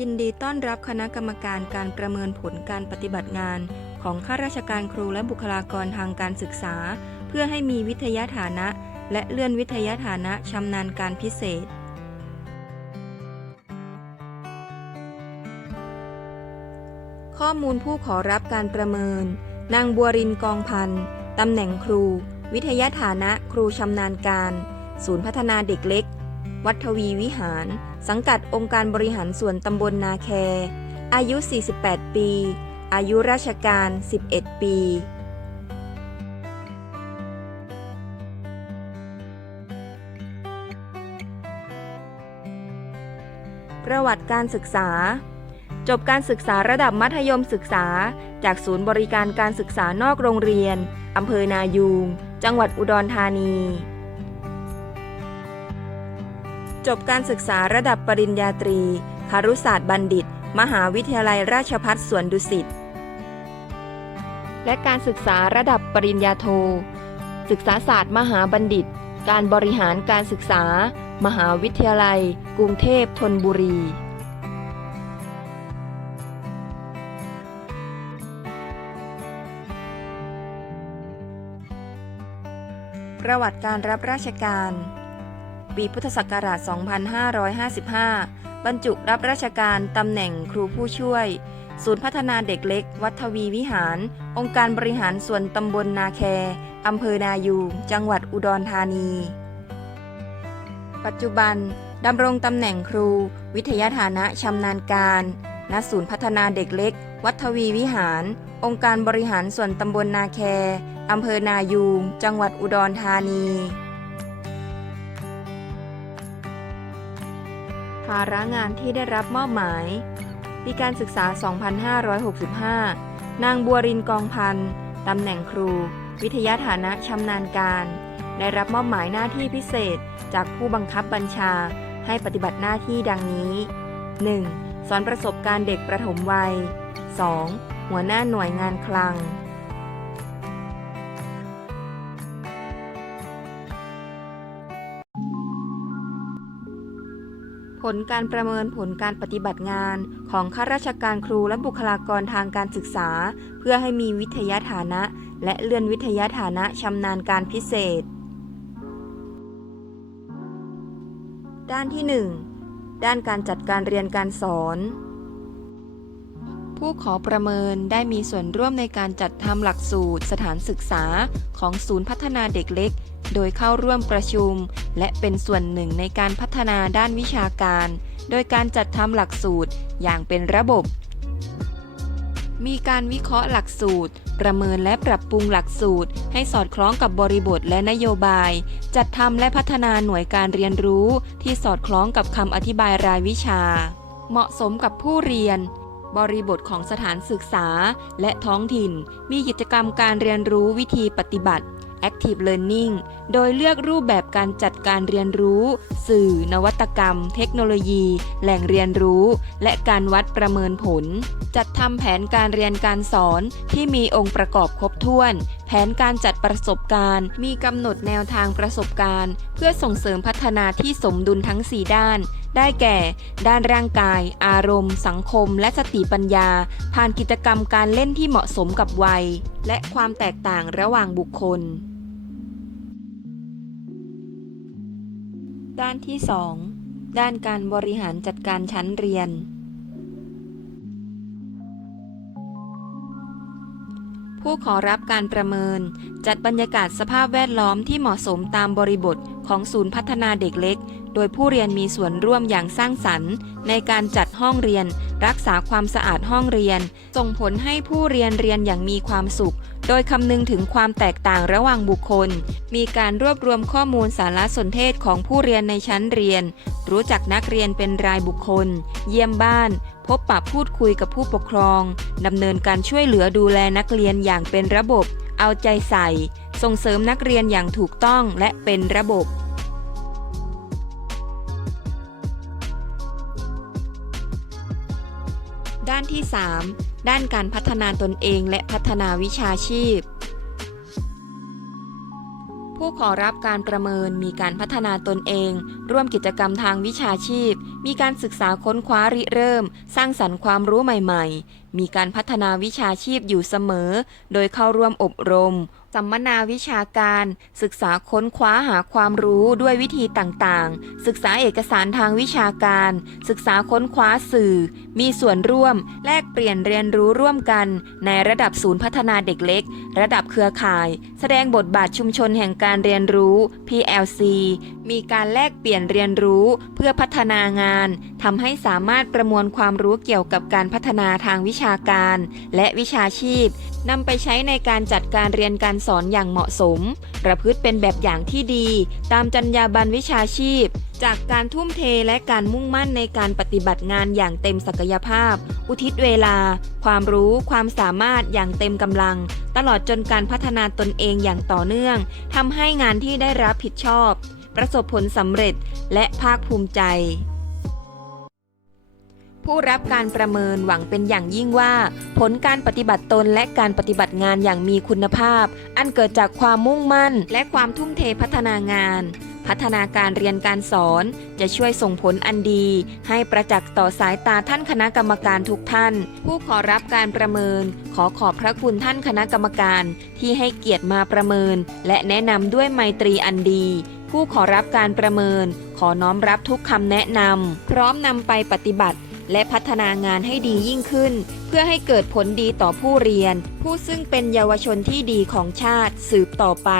ยินดีต้อนรับคณะกรรมการการประเมินผลการปฏิบัติงาน ของข้าราชการครูและบุคลากรทางการศึกษา เพื่อให้มีวิทยาฐานะ และเลื่อนวิทยาฐานะชำนาญการพิเศษ ข้อมูลผู้ขอรับการประเมิน นางบัวรินกองพันธ์ตำแหน่งครู วิทยาฐานะครูชำนาญการ ศูนย์พัฒนาเด็กเล็ก วัดทวีวิหาร สังกัดองค์การบริหารส่วนตำบลนาแค อายุ 48 ปี อายุราชการ 11 ปีประวัติการศึกษา จบการศึกษาระดับมัธยมศึกษา จากศูนย์บริการการศึกษานอกโรงเรียน อำเภอนายูง จังหวัดอุดรธานี จบการศึกษาระดับปริญญาตรีคารุศาสตร์บัณฑิต มหาวิทยาลัยราชภัฏสวนดุสิต และการศึกษาระดับปริญญาโท ศึกษาศาสตร์มหาบัณฑิต การบริหารการศึกษา มหาวิทยาลัย กรุงเทพธนบุรีประวัติการรับราชการ ปีพุทธศักราช 2555 บรรจุรับราชการตำแหน่งครูผู้ช่วย ศูนย์พัฒนาเด็กเล็ก วัดทวีวิหาร องค์การบริหารส่วนตำบลนาแคอำเภอนายูงจังหวัดอุดรธานี ปัจจุบันดำรงตำแหน่งครู วิทยาฐานะชำนาญการณศูนย์พัฒนาเด็กเล็ก วัดทวีวิหาร องค์การบริหารส่วนตำบลนาแคอำเภอนายูงจังหวัดอุดรธานี ภาระงานที่ได้รับมอบหมาย ปีการศึกษา 2565 นางบัวรินกองพันธ์ตำแหน่งครู วิทยาฐานะชำนาญการ ได้รับมอบหมายหน้าที่พิเศษจากผู้บังคับบัญชาให้ปฏิบัติหน้าที่ดังนี้ 1. สอนประสบการณ์เด็กประถมวัย 2. หัวหน้าหน่วยงานคลัง ผลการประเมินผลการปฏิบัติงาน ของข้าราชการครูและบุคลากรทางการศึกษา เพื่อให้มีวิทยาฐานะ และเลื่อนวิทยาฐานะชำนาญการพิเศษ ด้านที่ 1 ด้านการจัดการเรียนการสอน ผู้ขอประเมินได้มีส่วนร่วมในการจัดทำหลักสูตร สถานศึกษาของศูนย์พัฒนาเด็กเล็ก โดยเข้าร่วมประชุม และเป็นส่วนหนึ่งในการพัฒนาด้านวิชาการ โดยการจัดทำหลักสูตรอย่างเป็นระบบ มีการวิเคราะห์หลักสูตร ประเมินและปรับปรุงหลักสูตร ให้สอดคล้องกับบริบทและนโยบาย จัดทำและพัฒนาหน่วยการเรียนรู้ที่สอดคล้องกับคำอธิบายรายวิชา เหมาะสมกับผู้เรียนบริบทของสถานศึกษาและท้องถิ่น มีกิจกรรมการเรียนรู้วิธีปฏิบัติ Active Learning โดยเลือกรูปแบบการจัดการเรียนรู้ สื่อ นวัตกรรม เทคโนโลยี แหล่งเรียนรู้ และการวัดประเมินผล จัดทำแผนการเรียนการสอนที่มีองค์ประกอบครบถ้วน แผนการจัดประสบการณ์ มีกำหนดแนวทางประสบการณ์ เพื่อส่งเสริมพัฒนาที่สมดุลทั้ง 4 ด้าน ได้แก่ ด้านร่างกาย อารมณ์ สังคม และสติปัญญา ผ่านกิจกรรมการเล่นที่เหมาะสมกับวัย และความแตกต่างระหว่างบุคคล ด้านที่ 2 ด้านการบริหารจัดการชั้นเรียน ผู้ขอรับการประเมิน จัดบรรยากาศสภาพแวดล้อมที่เหมาะสมตามบริบทของศูนย์พัฒนาเด็กเล็ก โดยผู้เรียนมีส่วนร่วมอย่างสร้างสรรค์ ในการจัดห้องเรียน รักษาความสะอาดห้องเรียน ส่งผลให้ผู้เรียนเรียนอย่างมีความสุข โดยคำนึงถึงความแตกต่างระหว่างบุคคล มีการรวบรวมข้อมูลสารสนเทศของผู้เรียนในชั้นเรียน รู้จักนักเรียนเป็นรายบุคคล เยี่ยมบ้าน พบปะพูดคุยกับผู้ปกครองดำเนินการช่วยเหลือดูแลนักเรียนอย่างเป็นระบบ เอาใจใส่ ส่งเสริมนักเรียนอย่างถูกต้องและเป็นระบบด้านที่ 3 ด้านการพัฒนาตนเองและพัฒนาวิชาชีพ ผู้ขอรับการประเมินมีการพัฒนาตนเอง ร่วมกิจกรรมทางวิชาชีพ มีการศึกษาค้นคว้าริเริ่ม สร้างสรรค์ความรู้ใหม่ ๆ มีการพัฒนาวิชาชีพอยู่เสมอ โดยเข้าร่วมอบรม สัมมนาวิชาการ ศึกษาค้นคว้าหาความรู้ด้วยวิธีต่างๆ ศึกษาเอกสารทางวิชาการ ศึกษาค้นคว้าสื่อ มีส่วนร่วม แลกเปลี่ยนเรียนรู้ร่วมกัน ในระดับศูนย์พัฒนาเด็กเล็ก ระดับเครือข่าย แสดงบทบาทชุมชนแห่งการเรียนรู้ PLC มีการแลกเปลี่ยนเรียนรู้เพื่อพัฒนางานทำให้สามารถประมวลความรู้เกี่ยวกับการพัฒนาทางวิชาการ และวิชาชีพนำไปใช้ในการจัดการเรียนการสอนอย่างเหมาะสม ประพฤติเป็นแบบอย่างที่ดี ตามจรรยาบรรณวิชาชีพ จากการทุ่มเทและการมุ่งมั่นในการปฏิบัติงานอย่างเต็มศักยภาพ อุทิศเวลา ความรู้ ความสามารถอย่างเต็มกำลัง ตลอดจนการพัฒนาตนเองอย่างต่อเนื่องทำให้งานที่ได้รับผิดชอบ ประสบผลสำเร็จและภาคภูมิใจ ผู้รับการประเมินหวังเป็นอย่างยิ่งว่า ผลการปฏิบัติตนและการปฏิบัติงานอย่างมีคุณภาพ อันเกิดจากความมุ่งมั่น และความทุ่มเทพัฒนางาน พัฒนาการเรียนการสอนจะช่วยส่งผลอันดี ให้ประจักษ์ต่อสายตาท่านคณะกรรมการทุกท่าน ผู้ขอรับการประเมิน ขอขอบพระคุณท่านคณะกรรมการที่ให้เกียรติมาประเมิน และแนะนำด้วยไมตรีอันดีผู้ขอรับการประเมิน ขอน้อมรับทุกคำแนะนำพร้อมนำไปปฏิบัติ และพัฒนางานให้ดียิ่งขึ้น เพื่อให้เกิดผลดีต่อผู้เรียน ผู้ซึ่งเป็นเยาวชนที่ดีของชาติสืบต่อไป